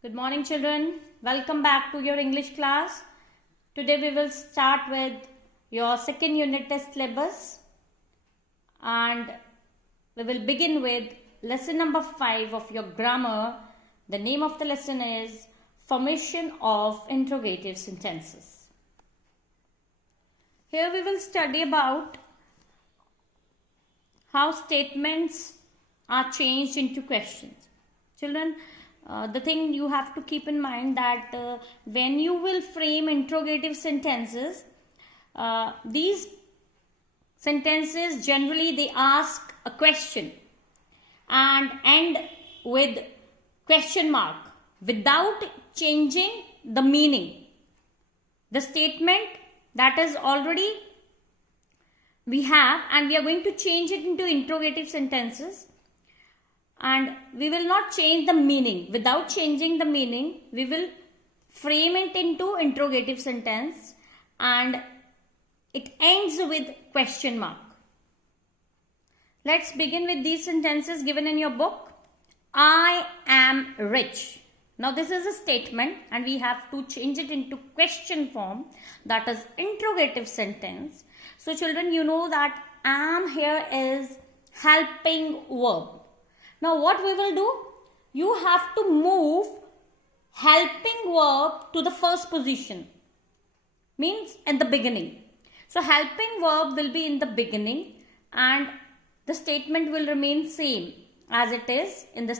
Good morning, children. Welcome back to your English class. Today we will start with your second unit test syllabus and we will begin with lesson number 5 of your grammar. The name of the lesson is Formation of Interrogative Sentences. Here we will study about how statements are changed into questions. Children, the thing you have to keep in mind that when you will frame interrogative sentences, these sentences generally they ask a question and end with question mark without changing the meaning. The statement that is already we have and we are going to change it into interrogative sentences. And we will not change the meaning. Without changing the meaning, we will frame it into interrogative sentence and it ends with question mark. Let's begin with these sentences given in your book. I am rich. Now this is a statement and we have to change it into question form, that is interrogative sentence. So children, you know that am here is helping verb. Now what we will do? You have to move helping verb to the first position. Means in the beginning. So helping verb will be in the beginning and the statement will remain same as it is in the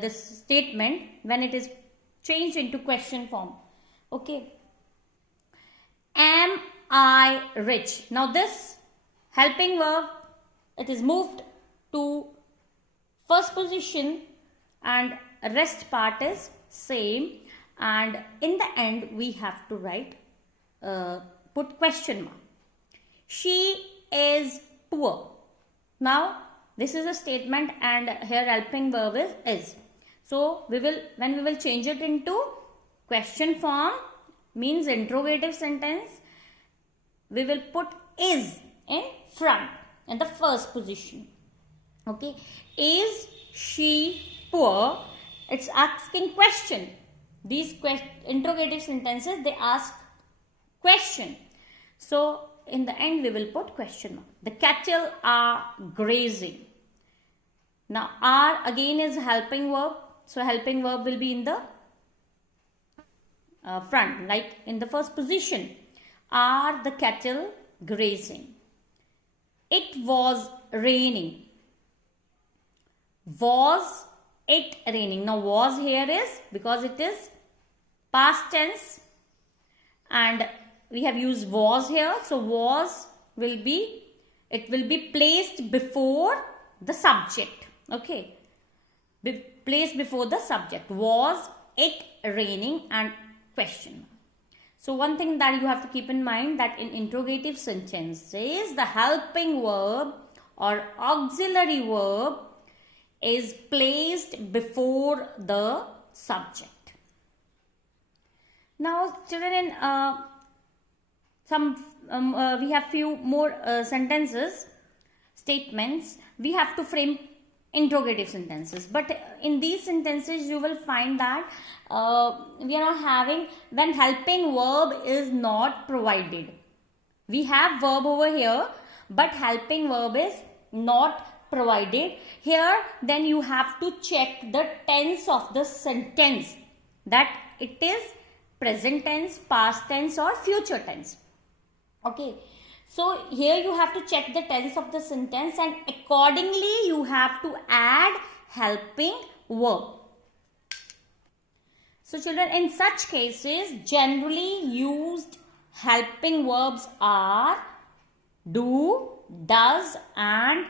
this statement when it is changed into question form. Okay. Am I rich? Now this helping verb, it is moved to first position and rest part is same and in the end we have to write put question mark. She is poor. Now this is a statement and here helping verb is. So when we will change it into question form, means interrogative sentence, we will put is in front in the first position. Okay, is she poor? It's asking question. These interrogative sentences, they ask question. So in the end we will put question mark. The cattle are grazing. Now are again is helping verb. So helping verb will be in the front, like in the first position. Are the cattle grazing? It was raining. Was it raining? Now was here is because it is past tense and we have used was here. So was will be, it will be placed before the subject. Okay. Be placed before the subject. Was it raining and question. So one thing that you have to keep in mind that in interrogative sentences, the helping verb or auxiliary verb is placed before the subject. Now children, we have few more sentences, statements. We have to frame interrogative sentences, but in these sentences you will find that we are not having when helping verb is not provided. We have verb over here, but helping verb is not provided here. Then you have to check the tense of the sentence, that it is present tense, past tense or future tense. Okay, so here you have to check the tense of the sentence and accordingly you have to add helping verb. So children, in such cases generally used helping verbs are do, does and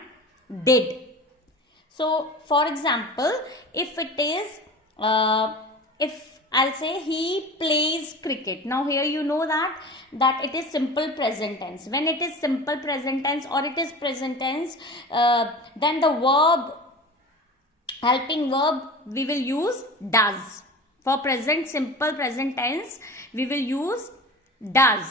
did. So for example, if it is if I'll say he plays cricket. Now here you know that it is simple present tense. When it is simple present tense or it is present tense, then the verb, helping verb, we will use does. For present simple present tense, we will use does,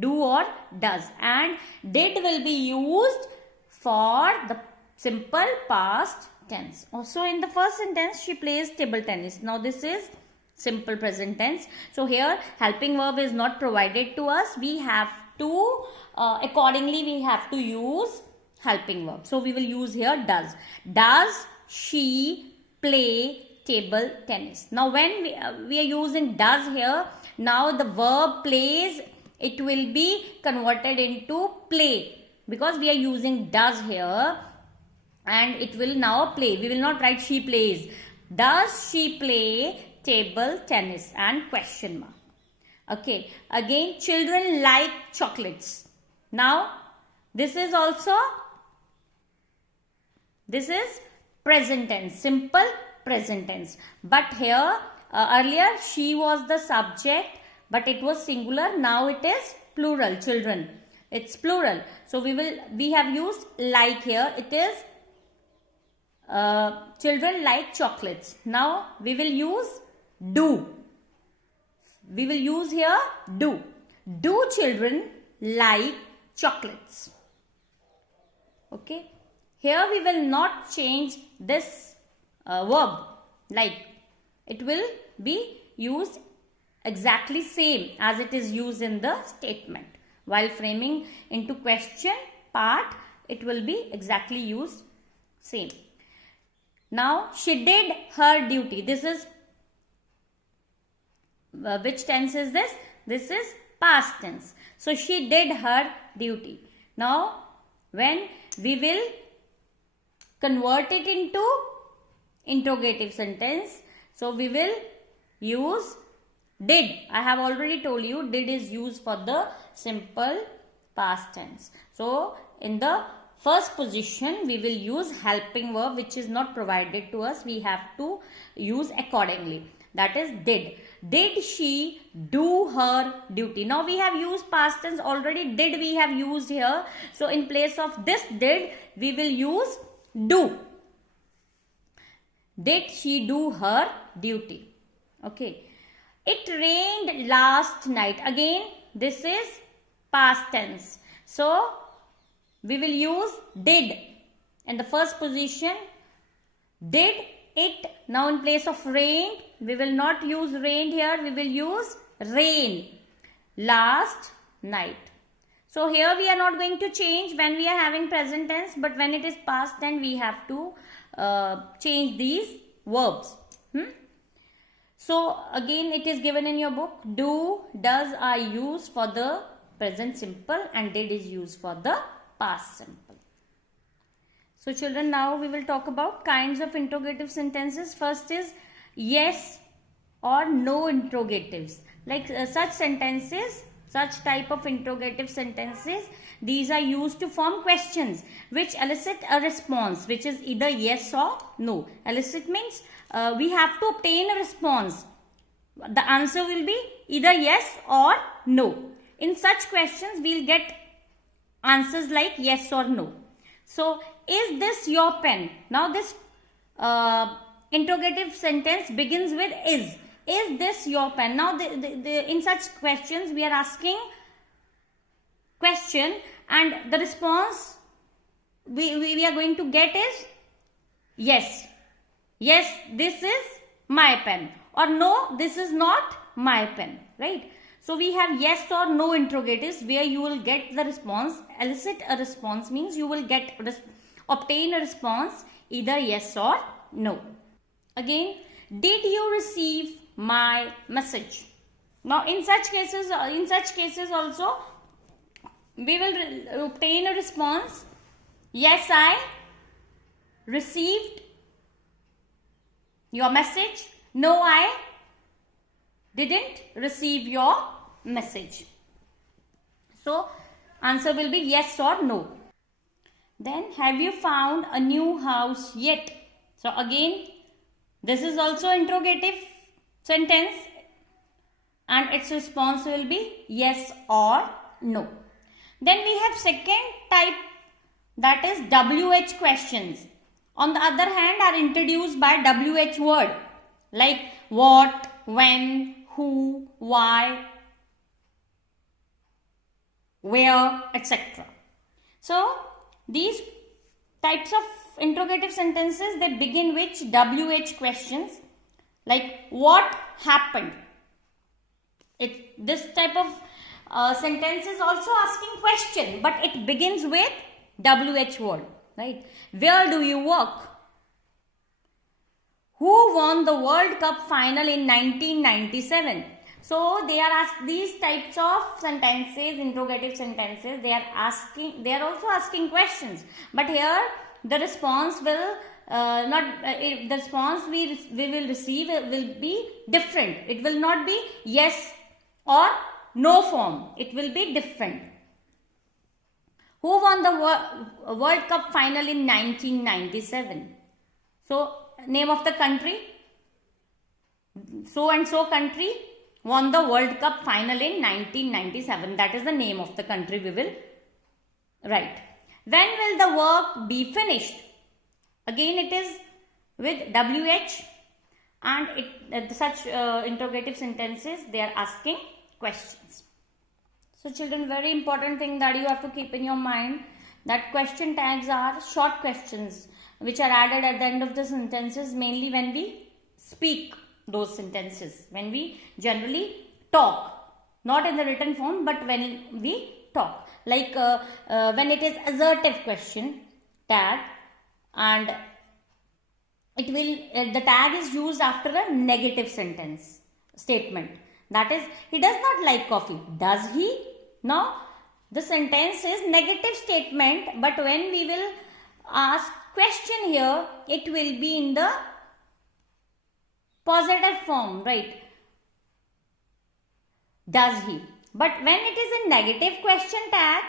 do or does, and did will be used for the simple past tense. Also in the first sentence, she plays table tennis. Now this is simple present tense. So here helping verb is not provided to us. We have to, accordingly we have to use helping verb. So we will use here does. Does she play table tennis? Now when we are using does here, now the verb plays, it will be converted into play, because we are using does here and it will now play. We will not write she plays. Does she play table tennis and question mark. Okay, again children like chocolates. Now this is also, this is present tense, simple present tense. But here earlier she was the subject, but it was singular. Now it is plural, children. It's plural. So we have used like here. It is children like chocolates. Now we will use do. We will use here do. Do children like chocolates? Okay. Here we will not change this verb like. It will be used exactly same as it is used in the statement. While framing into question part, it will be exactly used same. Now she did her duty. This is which tense is this? This is past tense. So she did her duty. Now when we will convert it into interrogative sentence, so we will use did. I have already told you did is used for the simple past tense. So in the first position we will use helping verb, which is not provided to us. We have to use accordingly. That is did. Did she do her duty? Now we have used past tense already. Did we have used here. So in place of this did, we will use do. Did she do her duty? Okay. It rained last night. Again, this is past tense. So we will use did in the first position. Did it. Now in place of rain, we will not use rain here. We will use rain last night. So here we are not going to change when we are having present tense, but when it is past tense, we have to change these verbs. So again it is given in your book. Do, does are used for the present simple and did is used for the past simple. So children, now we will talk about kinds of interrogative sentences. First is yes or no interrogatives. Like such sentences, such type of interrogative sentences, these are used to form questions which elicit a response which is either yes or no. Elicit means we have to obtain a response. The answer will be either yes or no. In such questions, we will get answers like yes or no. So, is this your pen? Now, this interrogative sentence begins with is. Is this your pen? Now, in such questions, we are asking question and the response we are going to get is yes. Yes, this is my pen, or no, this is not my pen, right? So we have yes or no interrogatives where you will get the response. Elicit a response means you will get obtain a response either yes or no. Again, did you receive my message? Now in such cases also we will obtain a response. Yes, I received your message. No, I didn't receive your message. So, answer will be yes or no. Then, have you found a new house yet? So, again, this is also interrogative sentence and its response will be yes or no. Then we have second type, that is WH questions. On the other hand, are introduced by WH word like what, when, who, why, where, etc. So, these types of interrogative sentences, they begin with WH questions, like what happened. This type of sentence is also asking question, but it begins with WH word, right? Where do you work? Who won the World Cup final in 1997? So they are asked these types of sentences, interrogative sentences. They are also asking questions. But here the response will the response we will receive will be different. It will not be yes or no form. It will be different. Who won the World Cup final in 1997? So name of the country. So and so country won the World Cup final in 1997. That is the name of the country we will write. When will the work be finished? Again it is with WH, and such interrogative sentences, they are asking questions. So children, very important thing that you have to keep in your mind, that question tags are short questions which are added at the end of the sentences, mainly when we speak those sentences, when we generally talk, not in the written form, but when we talk, like when it is assertive question tag, and it will the tag is used after a negative sentence statement, that is, he does not like coffee. Does he? Now the sentence is negative statement, but when we will ask question here, it will be in the positive form, right? Does he? But when it is a negative question tag,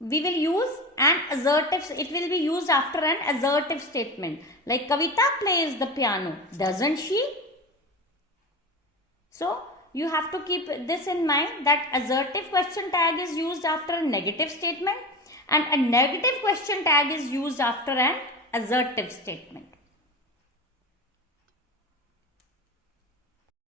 we will use an assertive, it will be used after an assertive statement, like Kavita plays the piano, doesn't she? So you have to keep this in mind, that assertive question tag is used after a negative statement, and a negative question tag is used after an assertive statement.